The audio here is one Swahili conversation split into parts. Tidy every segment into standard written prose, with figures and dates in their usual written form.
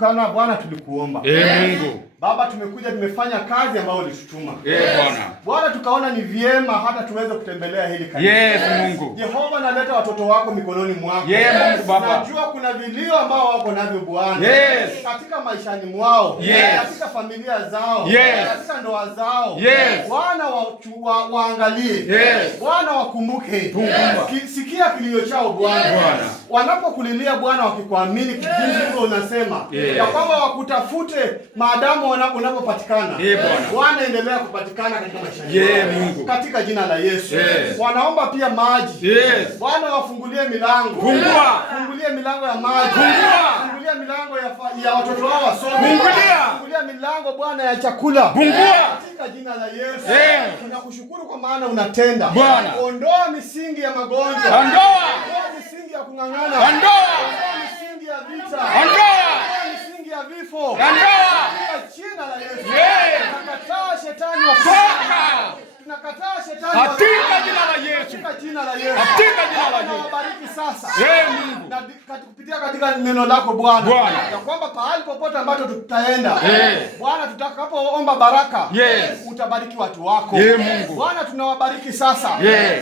Kana Bwana tulikuomba. Mungu. Baba, tumekuja tumefanya kazi ambayo ulitutuma. Bwana. Bwana, tukaona ni vyema hata tuweze kutembelea hili kanisa. Yes, Mungu. Jehova, naleta watoto wako mikononi mwako. Mungu Baba. Najua kuna vilio ambao wako navyo Bwana. Katika maishani mwao, katika familia zao, katika ndoa zao. Bwana waangalie. Bwana wakumbuke. Sikia kilio chao Bwana. Wanapokulilia Bwana wakikuamini kijinsi unasema ya kwamba wakutafute maadamu unapopatikana. Bwana endelea kupatikana katika maisha yao. Mungu. Katika jina la Yesu. Wanaomba pia maji. Bwana wafungulie milango. Fungulia milango ya maji. Fungulia milango ya watoto wao wasome. Fungulia milango Bwana ya chakula. Katika jina la Yesu. Tunakushukuru kwa maana unatenda. Bwana. Ondoa misingi ya magonjwa. Ondoa misingi ya kung'ang'ana. Ondoa misingi ya vita. Ondoa misingi ya vifo. Katika jina la Yesu. Tunakataa shetani wa kutoka. Tunakataa shetani katika jina la Yesu. Katika jina la Yesu. Katika jina la Yesu. Tunawabariki sasa. Mungu. Na kupitia katika neno lako Bwana. Ya kwamba pahali popote ambapo tutaenda. Bwana, tutakapoomba baraka. Utabariki watu wako. Mungu. Bwana, tunawabariki sasa.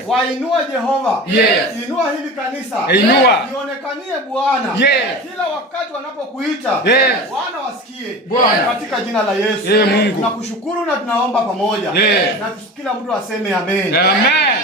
Wainua Jehova. Inua hili kanisa. Ionekanie Bwana. Kila wakati wanapokuita. Bwana wasikie. Katika jina la Yesu. Mungu. Tunakushukuru na tunaomba pamoja. Na kila mtu aseme amen. Amen.